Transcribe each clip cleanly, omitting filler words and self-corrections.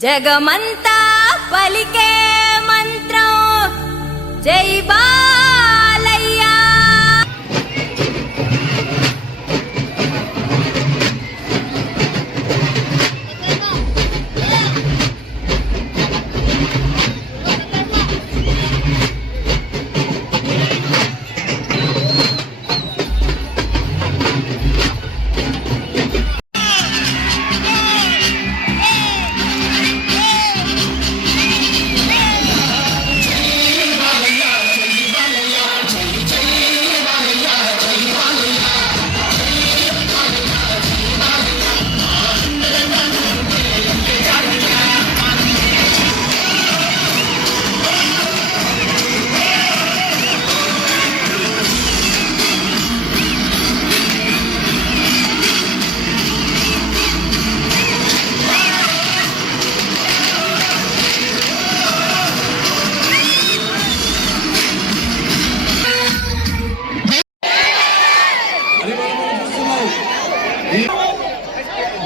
జగమంతా పలికే మంత్రం జై బాలయ్య.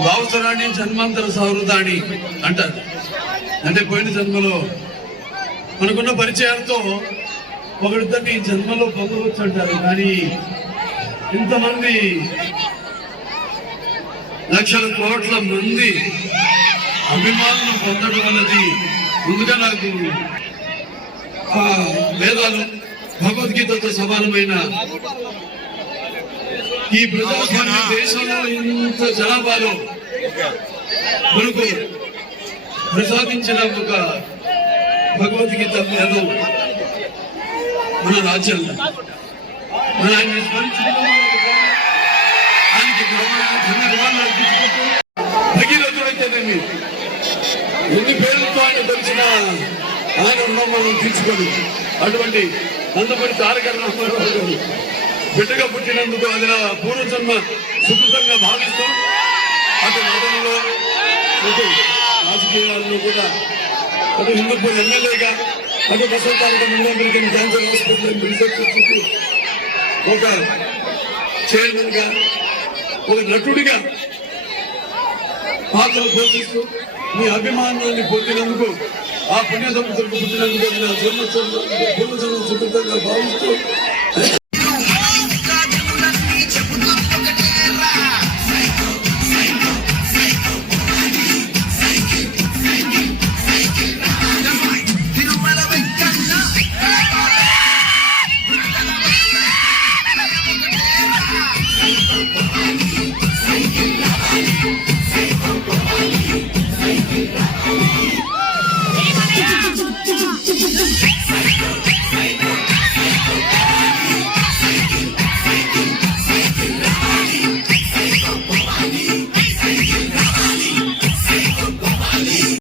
భావతరాన్ని జన్మాంతర సౌహృదాన్ని అంటారు. అంటే పోయిన జన్మలో మనకున్న పరిచయాలతో ఒకరిద్దరిని జన్మలో పొందవచ్చు అంటారు. కానీ ఇంతమంది లక్షల కోట్ల మంది అభిమానులు పొందడం అన్నది ముందుగా నాకు వేదాలు భగవద్గీతతో సమానమైన ఈ ప్రజాస్వామ్య దేశంలో ఇంత జనాభాలో మనకు ప్రసాదించిన ఒక భగవద్గీత వేదం మన రాజ్యాంగం. మన ఆయన స్మరించుకుంటూ ఆయనకి ధన్యవాదాలు అర్పించుకుంటూ భగీరథుడైతేనేమి ఎన్ని పేర్లతో ఆయన తెలిసిన ఆయన రుణం మనం తీర్చుకోడు. అటువంటి నందమూరి తారక రామారావు గారు బిడ్డగా పుట్టినందుకు అది నా పూర్వజన్మ సుకృతంగా భావిస్తూ అటు నటనలో అటు రాజకీయాల్లో కూడా అటు హిందూపూర్ ఎమ్మెల్యేగా అటు Basavataraka American cancer hospital research institute ఒక చైర్మన్ గా ఒక నటుడిగా పాత్రలు పోషిస్తూ మీ అభిమానాన్ని పొందినందుకు ఆ పుణ్య దంపతులకు పుట్టినందుకు నా పూర్వజన్మ సుకృతంగా భావిస్తూ Hey!